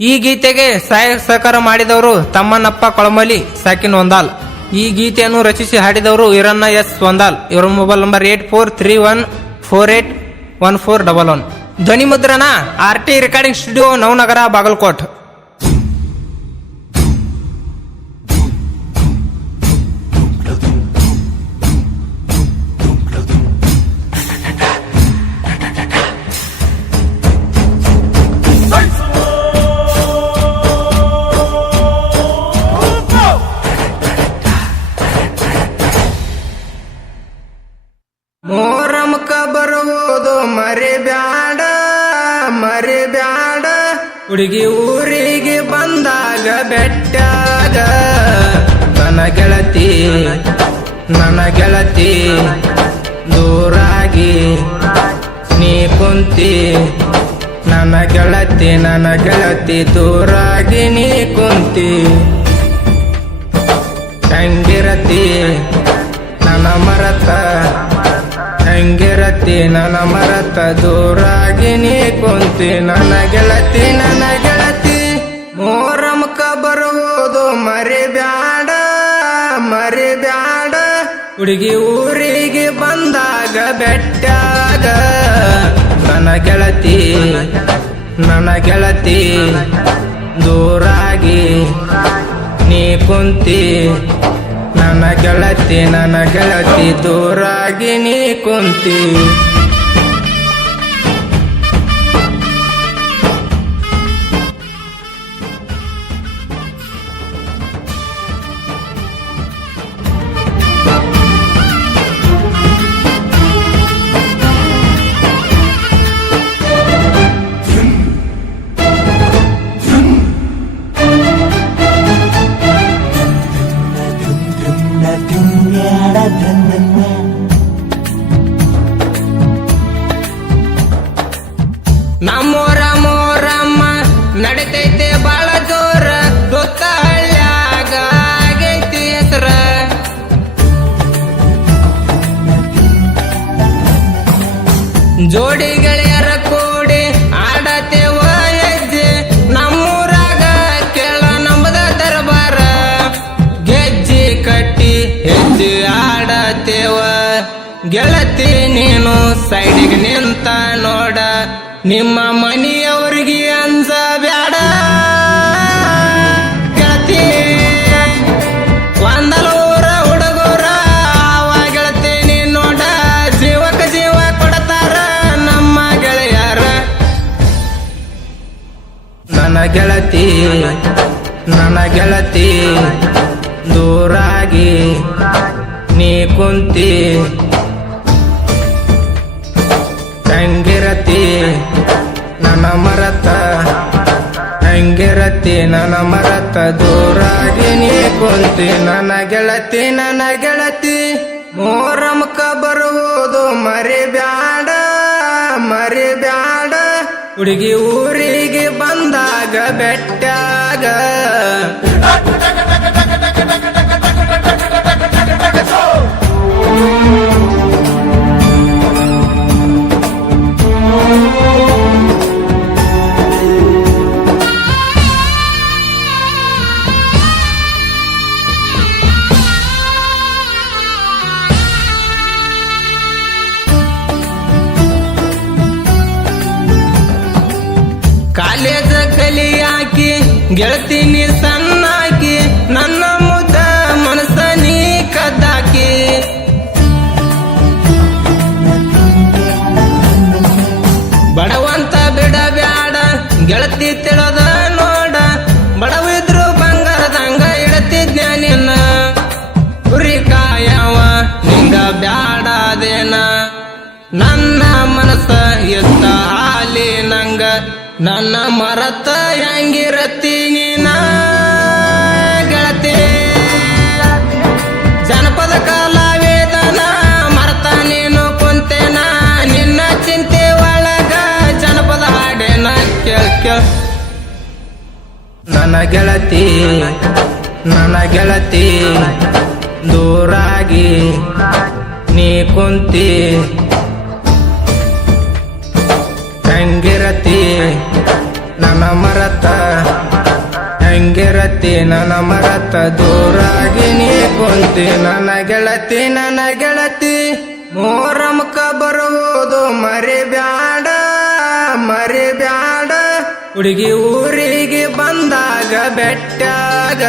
ಈ ಗೀತೆಗೆ ಸಹಕಾರ ಮಾಡಿದವರು ತಮ್ಮನಪ್ಪ ಕೊಳಮಲಿ ಸಾಕಿನ್ ಒಂದಾಲ್. ಈ ಗೀತೆಯನ್ನು ರಚಿಸಿ ಹಾಡಿದವರು ಈರಣ್ಣ ಎಸ್ ಒಂದಾಲ್. ಇವರ ಮೊಬೈಲ್ ನಂಬರ್ 8431481411. ಧ್ವನಿ ಮುದ್ರಣ RT recording studio, Navanagar, Bagalkot. ಮೋರಮಕ ಬರುವುದು ಮರಿಬ್ಯಾಡ ಮರಿಬ್ಯಾಡ, ಹುಡುಗಿ ಊರಿಗೆ ಬಂದಾಗ ಬೆಟ್ಟಾಗ ನನ್ನ ಗೆಳತಿ ದೂರಾಗಿ ನೀ ಕುಂತಿ. ನನ್ನ ಗೆಳತಿ ದೂರಾಗಿ ನೀ ಕುಂತಿ. ಹೆಂಗಿರತಿ ನನ್ನ ಮರತ ದೂರಾಗಿ ನೀ ಕುಂತಿ. ನನ್ನ ಗೆಳತಿ ಮೋರಮಕ ಬರುವುದು ಮರಿಬ್ಯಾಡ ಮರಿಬ್ಯಾಡ, ಹುಡುಗಿ ಊರಿಗೆ ಬಂದಾಗ ಬೆಟ್ಟಾಗ ನನ್ನ ಗೆಳತಿ ದೂರಾಗಿ ನೀ ಕುಂತಿ. ನನ್ನ ಗೆಳತಿ ದೂರಾಗಿ ನೀ ಕುಂತಿ. ನಮ್ಮೂರ ಮೋರಮ್ಮ ನಡಿತೈತೆ ಬಾಳ ಜೋರ, ಗೊತ್ತ ಹಳ್ಳ್ಯಾಗ ಆಗೈತಿ ಹೆಸರ. ಜೋಡಿ ಗೆಳೆಯರ ಕೂಡಿ ಆಡತೇವ ಹೆಜ್ಜೆ, ನಮ್ಮೂರಾಗ ಕೇಳ ನಂಬದ ದರ್ಬಾರ. ಗೆಜ್ಜಿ ಕಟ್ಟಿ ಹೆಜ್ಜೆ ಆಡತೇವ, ಗೆಳತಿ ನೀನು ಸೈಡಿಗೆ ನಿಂತ ನೋಡ. ನಿಮ್ಮ ಮನೆಯವ್ರಿಗೆ ಅಂಜ ಬ್ಯಾಡ ಗೆಳತಿ, ಒಂದಲೂರ ಹುಡುಗರ ಅವ ಗೆಳತಿ ನೀ ನೋಡ. ಜೀವಕ ಜೀವ ಕೊಡ್ತಾರ ನಮ್ಮ ಗೆಳೆಯರ. ನನ್ನ ಗೆಳತಿ ದೂರಾಗಿ ನೀ ಕುಂತಿ. ಹೆಂಗಿರತಿ ನನ್ನ ಮರತ ದೂರಾಗಿ ನೀ ಕುಂತಿ. ನನ್ನ ಗೆಳತಿ ಮೋರಮಕ ಬರುವುದು ಮರಿಬ್ಯಾಡ ಮರಿಬ್ಯಾಡ, ಹುಡುಗಿ ಊರಿಗೆ ಬಂದಾಗ ಬೆಟ್ಟಾಗ. ಕಾಲೇಜ ಕಲಿಯಾಕಿ ಗೆಳತಿ ನೀ ಸಣ್ಣಾಕಿ, ನನ್ನ ಮುದ್ದ ಮನಸ್ಸ ನೀ ಕದ್ದಾಕಿ. ಬಡವಂತ ಬಿಡಬ್ಯಾಡ ಗೆಳತಿ ತಿಳದ ನೋಡ, ಬಡವಿದ್ರು ಬಂಗಾರದಂಗ ಇಡತಿದ್ನ ನಿನ್ನ. ಕುರಿ ಕಾಯವ ನಿಂಗ ಬ್ಯಾಡದೇನ, ನನ್ನ ಮನಸ್ಸ ಎತ್ತ ಹಾಲಿ ನಂಗ. ನನ್ನ ಮರತ ಹೆಂಗಿರತಿ ನೀನ ಗೆಳತಿ, ಜನಪದ ಕಲಾವಿದನ ಮರತ ನೀನು ಕುಂತೇನ. ನಿನ್ನ ಚಿಂತೆ ಒಳಗ ಜನಪದ ಹಾಡೇನ ಕೇಳ. ನನ್ನ ಗೆಳತಿ ದೂರಾಗಿ ನೀ ಕುಂತಿ. ಹೆಂಗಿರತಿ ನನ್ನ ಮರತ ಹೆಂಗಿರತಿ ನನ್ನ ಮರತ ದೂರಾಗಿ ನೀ ಕುಂತಿ ನನ್ನ ಗೆಳತಿ ಮೋರಮಕ ಬರುವುದು ಮರಿಬ್ಯಾಡ ಹುಡುಗಿ ಊರಿಗೆ ಬಂದಾಗ ಬೆಟ್ಟಾಗ